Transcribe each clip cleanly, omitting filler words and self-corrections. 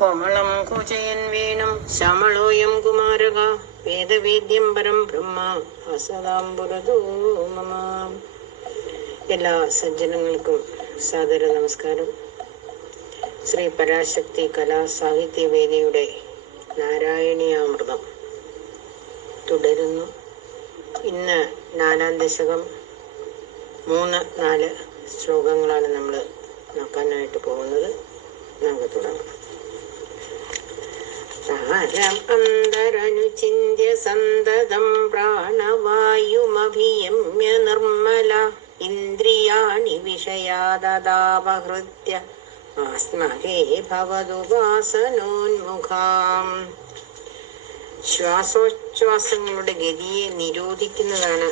കോമളം കൂചയൻ വീണം ശ്യാമളോയം കുമാരക വേദവേദ്യം പരം ബ്രഹ്മ അസദാംബുരതോ മമ. എല്ലാ സജ്ജനങ്ങൾക്കും സാദര നമസ്കാരം. ശ്രീ പരാശക്തി കലാ സാഹിത്യവേദിയുടെ നാരായണീയാമൃതം തുടരുന്നു. ഇന്ന് 4-ാം ദശകം 3-4 ശ്ലോകങ്ങളാണ് നമ്മൾ നോക്കാനായിട്ട് പോകുന്നത്. നമുക്ക് തുടങ്ങാം. അന്തരനുചിന്യ സന്തതം പ്രാണവായുമഭിയമ്യ നിർമ്മല ഇന്ദ്രിയാണി വിഷയാദാപഹൃത്യ ആസ്മഹേ ഭവതുപാസനോന്മുഖാം. ശ്വാസോച്ഛ്വാസങ്ങളുടെ ഗതിയെ നിരോധിക്കുന്നതാണ്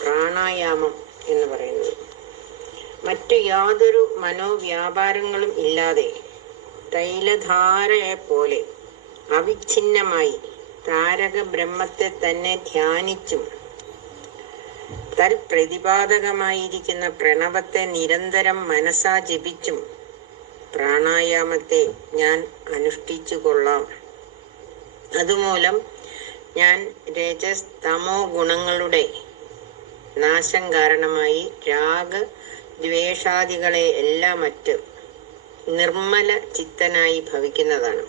പ്രാണായാമം എന്ന് പറയുന്നത്. മറ്റു യാതൊരു മനോവ്യാപാരങ്ങളും ഇല്ലാതെ തൈലധാരയെ പോലെ അവിഛിന്നമായി താരക ബ്രഹ്മത്തെ തന്നെ ധ്യാനിച്ചും തൽപ്രതിപാദകമായിരിക്കുന്ന പ്രണവത്തെ നിരന്തരം മനസാ ജപിച്ചും പ്രാണായാമത്തെ ഞാൻ അനുഷ്ഠിച്ചു കൊള്ളാം. അതുമൂലം ഞാൻ രജസ് തമോ ഗുണങ്ങളുടെ നാശം കാരണമായി രാഗ ദ്വേഷാദികളെ എല്ലാം മറ്റ് നിർമ്മല ചിത്തനായി ഭവിക്കുന്നതാണ്.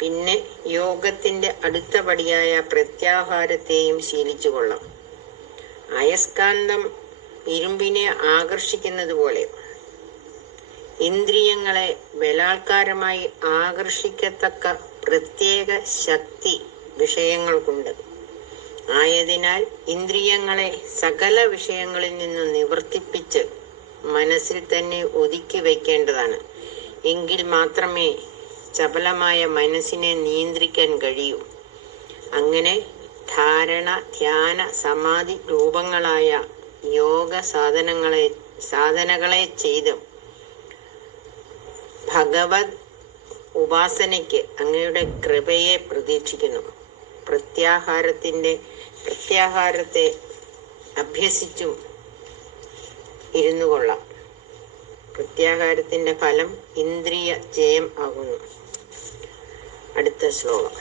പിന്നെ യോഗത്തിന്റെ അടുത്ത പടിയായ പ്രത്യാഹാരത്തെയും ശീലിച്ചു കൊള്ളാം. അയസ്കാന്തം ഇരുമ്പിനെ ആകർഷിക്കുന്നത് പോലെ ഇന്ദ്രിയങ്ങളെ ബലാത്കാരമായി ആകർഷിക്കത്തക്ക പ്രത്യേക ശക്തി വിഷയങ്ങൾക്കുണ്ട്. ആയതിനാൽ ഇന്ദ്രിയങ്ങളെ സകല വിഷയങ്ങളിൽ നിന്ന് നിവർത്തിപ്പിച്ച് മനസ്സിൽ തന്നെ ഒതുക്കി വയ്ക്കേണ്ടതാണ്. എങ്കിൽ മാത്രമേ ചപലമായ മനസ്സിനെ നിയന്ത്രിക്കാൻ കഴിയൂ. അങ്ങനെ ധാരണ, ധ്യാന, സമാധി രൂപങ്ങളായ യോഗ സാധനകളെ ചെയ്ത് ഭഗവത് ഉപാസനയ്ക്ക് അങ്ങയുടെ കൃപയെ പ്രതീക്ഷിക്കുന്നു. പ്രത്യാഹാരത്തെ അഭ്യസിച്ചും ഇരുന്നു കൊള്ളാം. പ്രത്യാഹാരത്തിന്റെ ഫലം ഇന്ദ്രിയ ജയം ആകുന്നു. അടുത്ത ശ്ലോകം.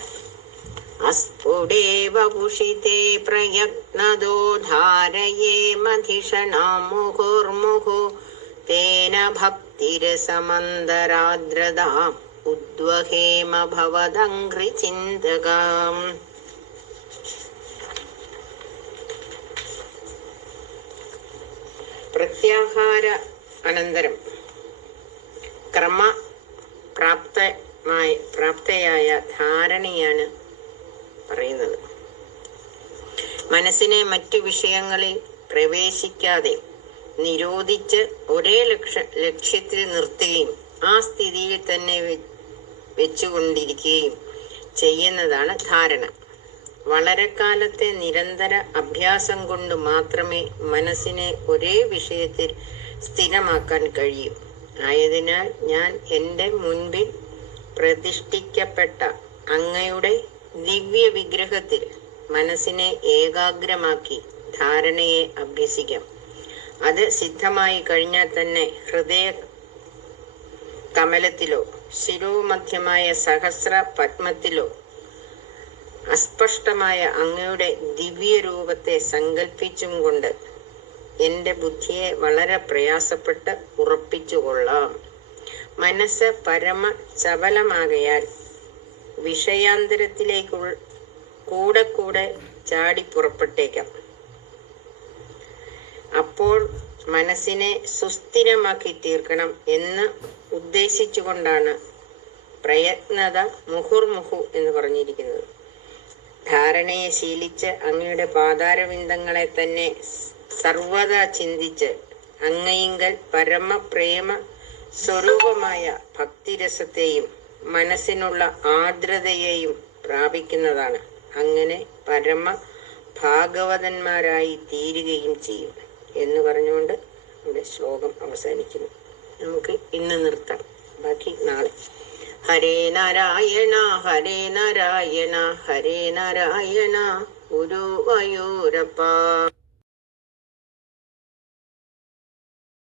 അസ്ഫുടേവ ഭുഷിതേ പ്രയത്നദോ ധാരയേമധിഷണാം മുഹുർമുഹു തേന ഭക്തിരസമന്തരാദ്രതാം ഉദ്വഹേമ ഭവദംഘ്രി ചിന്തകാം. പ്രത്യാഹാര അനന്തരം പ്രാപ്തയായ ധാരണയാണ് പറയുന്നത്. മനസ്സിനെ മറ്റു വിഷയങ്ങളിൽ പ്രവേശിക്കാതെ നിരോധിച്ച് ഒരേ ലക്ഷ്യത്തിൽ നിർത്തുകയും ആ സ്ഥിതിയിൽ തന്നെ വെച്ചുകൊണ്ടിരിക്കുകയും ചെയ്യുന്നതാണ് ധാരണ. വളരെ കാലത്തെ നിരന്തര അഭ്യാസം കൊണ്ട് മാത്രമേ മനസ്സിനെ ഒരേ വിഷയത്തിൽ സ്ഥിരമാക്കാൻ കഴിയൂ. ആയതിനാൽ ഞാൻ എൻ്റെ മുൻപിൽ പ്രതിഷ്ഠിക്കപ്പെട്ട അങ്ങയുടെ ദിവ്യ വിഗ്രഹത്തിൽ മനസ്സിനെ ഏകാഗ്രമാക്കി ധാരണയെ അഭ്യസിക്കാം. അത് സിദ്ധമായി കഴിഞ്ഞാൽ തന്നെ ഹൃദയ കമലത്തിലോ ശിരോമധ്യമായ സഹസ്ര പത്മത്തിലോ അസ്പഷ്ടമായ അങ്ങയുടെ ദിവ്യ രൂപത്തെ സങ്കല്പിച്ചും കൊണ്ട് എൻ്റെ ബുദ്ധിയെ വളരെ പ്രയാസപ്പെട്ട് ഉറപ്പിച്ചുകൊള്ളാം. മനസ്സ് പരമ ചപലമാകയാൽ വിഷയാന്തരത്തിലേക്ക് കൂടെ ചാടി പുറപ്പെട്ടേക്കാം. അപ്പോൾ മനസ്സിനെ സുസ്ഥിരമാക്കി തീർക്കണം എന്ന് ഉദ്ദേശിച്ചുകൊണ്ടാണ് പ്രയത്നത മുഹുർമുഹു എന്ന് പറഞ്ഞിരിക്കുന്നത്. ധാരണയെ ശീലിച്ച് അങ്ങയുടെ പാതാരവിന്ദങ്ങളെ തന്നെ സർവദാ ചിന്തിച്ച് അങ്ങയിങ്കൽ പരമപ്രേമ സ്വരൂപമായ ഭക്തിരസത്തെയും മനസ്സിനുള്ള ആർദ്രതയെയും പ്രാപിക്കുന്നതാണ്. അങ്ങനെ പരമ ഭാഗവതന്മാരായി തീരുകയും ചെയ്യും എന്ന് പറഞ്ഞുകൊണ്ട് ഇവിടെ ശ്ലോകം അവസാനിക്കുന്നു. നമുക്ക് ഇന്ന് നിർത്താം, ബാക്കി നാളെ. ഹരേ നാരായണ ഹരേ നാരായണ ഹരേ നാരായണ ഗുരുവായൂരപ്പ.